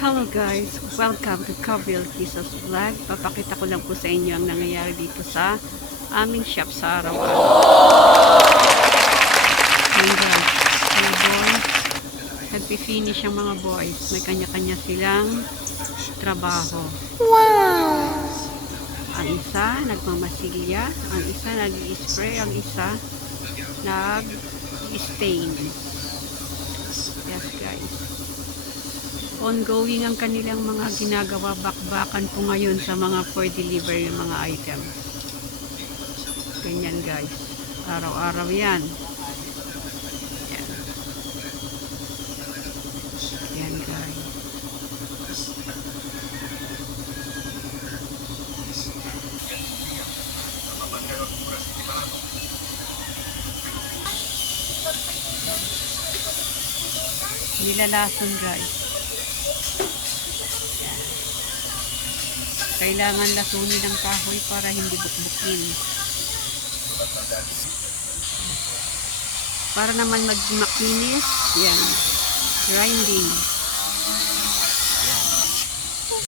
Hello guys, welcome to Kabil Jesus Vlog. Papakita ko lang po sa inyo ang nangyayari dito sa aming shop sa araw-araw. Ayan guys, mga boys, nagpi-finish ang mga boys. May kanya-kanya silang trabaho. Wow! Ang isa nagmamasilya, ang isa nag-i-spray, ang isa nag-stain. Yes guys. Ongoing ang kanilang mga ginagawa, bakbakan po ngayon sa mga for delivery ng mga items. Ganyan guys, araw-araw yan. Yan. Yan guys. Nilalason guys. Kailangan lasunin ng kahoy para hindi bukbukin. Para naman makinis, yan, grinding.